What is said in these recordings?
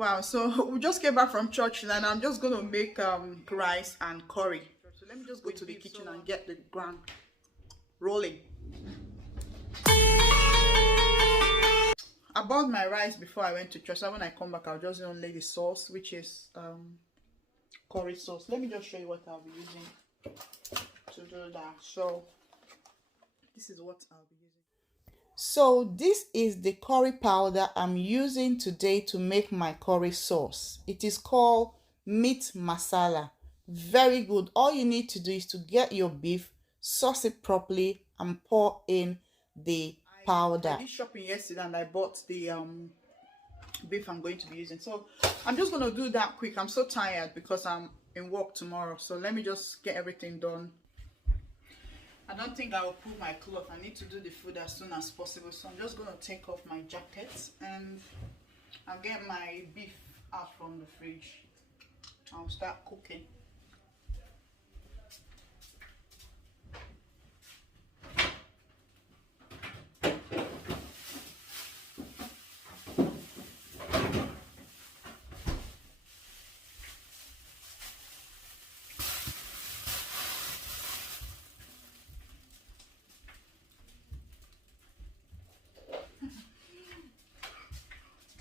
Wow, so we just came back from church and I'm just gonna make rice and curry. So let me just go to the kitchen and get the ground rolling. I bought my rice before I went to church, so when I come back I'll just lay the sauce, which is curry sauce. Let me just show you what I'll be using to do that. So this is what I'll be using. So this is the curry powder I'm using today to make my curry sauce. It is called meat masala. Very good. All you need to do is to get your beef, sauce it properly, and pour in the powder. I did shopping yesterday and I bought the beef I'm going to be using. So I'm just going to do that quick. I'm so tired because I'm in work tomorrow. So let me just get everything done. I don't think I will pull my cloth. I need to do the food as soon as possible. So I'm just going to take off my jacket and I'll get my beef out from the fridge. I'll start cooking.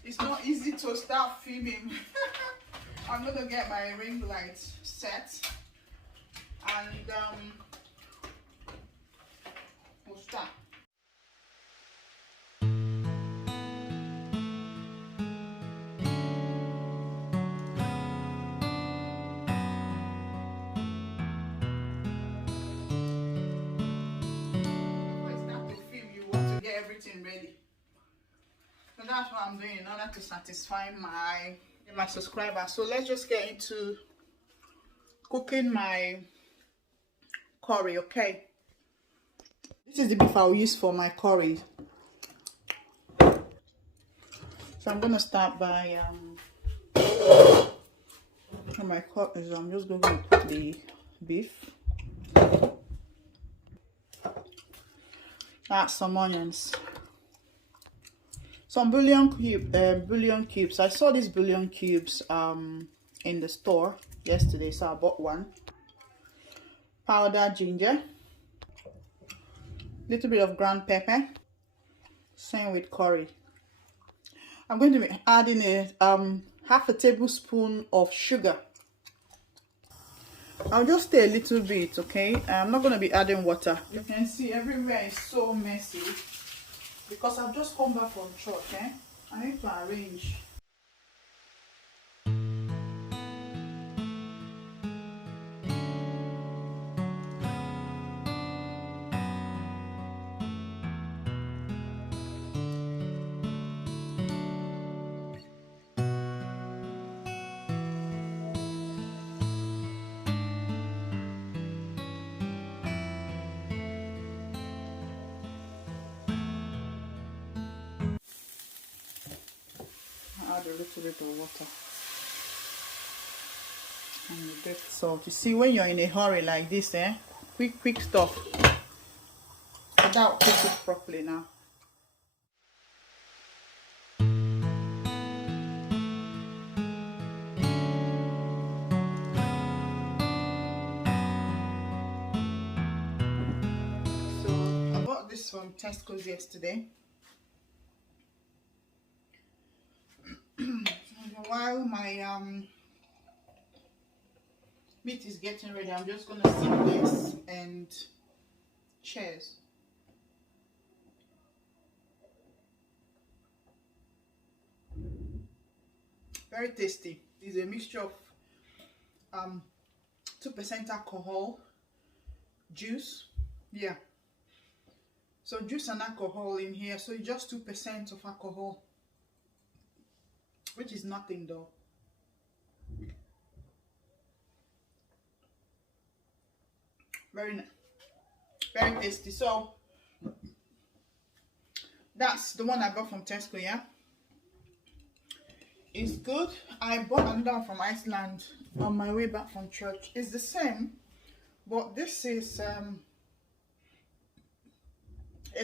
It's not easy to start filming. I'm gonna get my ring light set and we'll start. Before you start to film, you want to get everything ready. So that's what I'm doing in order to satisfy my subscribers. So let's just get into cooking my curry, okay? This is the beef I'll use for my curry. So I'm gonna start by my curry. I'm just going to put the beef. Add some onions. Some bouillon cubes. I saw these bouillon cubes in the store yesterday, so I bought one. Powdered ginger, little bit of ground pepper, same with curry. I'm going to be adding a half a tablespoon of sugar. I'll just stay a little bit, okay? I'm not going to be adding water. You can see everywhere is so messy because I've just come back from church, eh? I need to arrange. Add a little bit of water and a bit of salt. You see, when you're in a hurry like this, quick stuff. Without cook it properly now. So I bought this from Tesco's yesterday. While my meat is getting ready, I'm just gonna sip this and cheers. Very tasty. It's a mixture of 2% alcohol, juice, yeah. So juice and alcohol in here, so it's just 2% of alcohol, which is nothing though. Very tasty. So that's the one I bought from Tesco, yeah. It's good. I bought another one from Iceland on my way back from church. It's the same, but this is a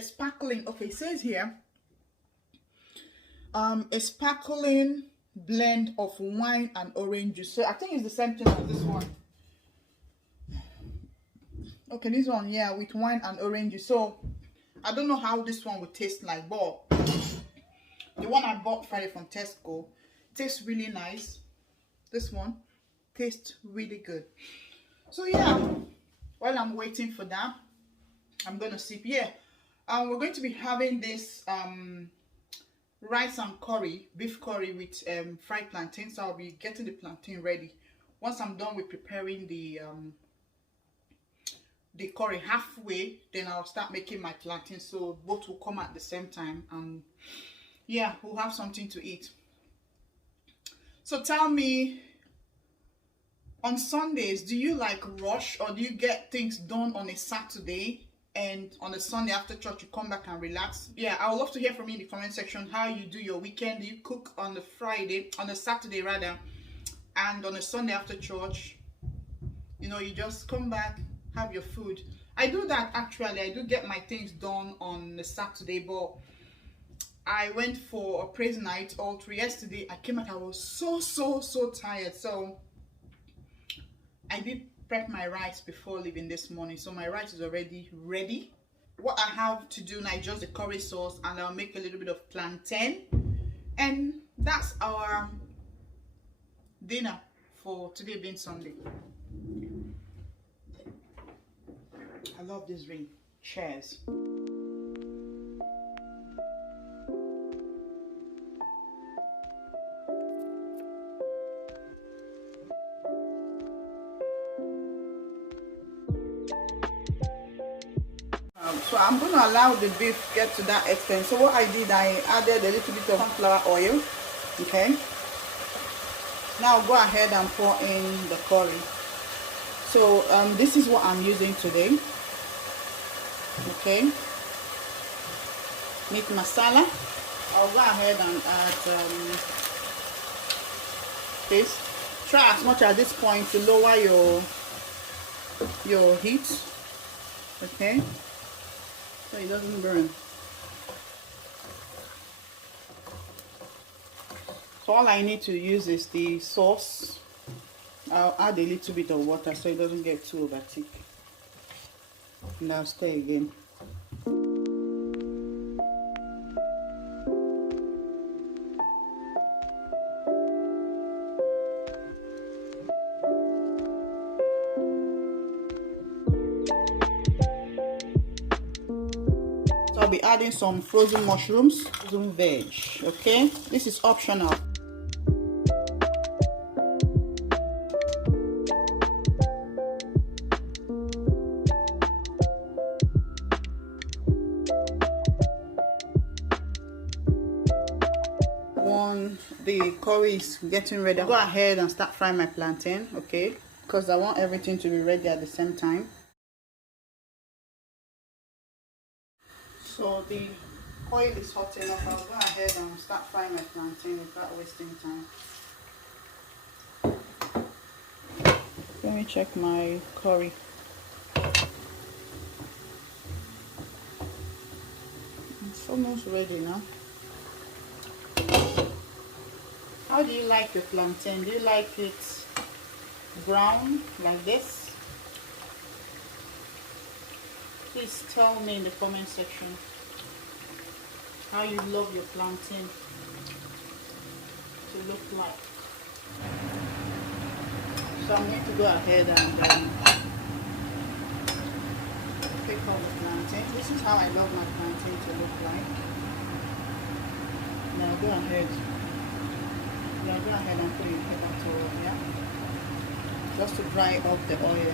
sparkling. Okay, it says here a sparkling blend of wine and orange juice. So I think it's the same thing as this one. Okay, this one, yeah, with wine and orange juice. So I don't know how this one would taste like, but the one I bought Friday from Tesco tastes really nice. This one tastes really good. So yeah, while I'm waiting for that, I'm gonna sip. Yeah, we're going to be having this rice and curry, beef curry with fried plantain. So I'll be getting the plantain ready. Once I'm done with preparing the curry halfway, then I'll start making my plantain, so both will come at the same time, and yeah, we'll have something to eat. So tell me, on Sundays, do you like rush, or do you get things done on a Saturday and on a Sunday after church you come back and relax? Yeah, I would love to hear from you in the comment section how you do your weekend. Do you cook on the Saturday rather, and on a Sunday after church, you know, you just come back, have your food? I do that actually. I do get my things done on a Saturday, but I went for a praise night all through yesterday. I came out, I was so tired, so I did prep my rice before leaving this morning, so my rice is already ready. What I have to do now is just the curry sauce, and I'll make a little bit of plantain, and that's our dinner for today being Sunday. I love this ring. Cheers. So I'm going to allow the beef get to that extent. So what I did, I added a little bit of sunflower oil. Okay. Now go ahead and pour in the curry. So this is what I'm using today. Okay. Meat masala. I'll go ahead and add this. Try as much at this point to lower your heat. Okay. So it doesn't burn. So all I need to use is the sauce. I'll add a little bit of water so it doesn't get too over thick. And I'll stir again. So I'll be adding some frozen mushrooms, frozen veg. Okay, this is optional. When the curry is getting ready, I'll go ahead and start frying my plantain, okay, because I want everything to be ready at the same time. So the oil is hot enough. I'll go ahead and start frying my plantain without wasting time. Let me check my curry. It's almost ready now. How do you like your plantain? Do you like it brown like this? Please tell me in the comment section how you love your plantain to look like. So I'm going to go ahead and pick up the plantain. This is how I love my plantain to look like. Now go ahead. Now go ahead and put it in paper towel, yeah? Just to dry off the oil.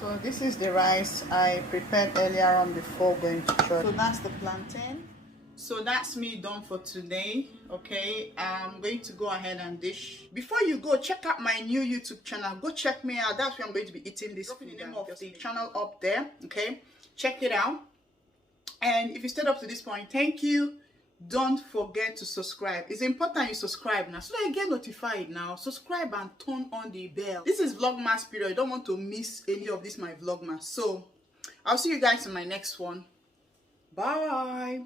So this is the rice I prepared earlier on before going to church. So that's the plantain. So that's me done for today. Okay, I'm going to go ahead and dish. Before you go, check out my new YouTube channel. Go check me out. That's where I'm going to be eating this food. The name of the channel up there. Okay, check it out. And if you stayed up to this point, thank you. Don't forget to subscribe. It's important you subscribe now so that you get notified now. Subscribe and turn on the bell. This is Vlogmas period. I don't want to miss any of this my Vlogmas. So I'll see you guys in my next one. Bye.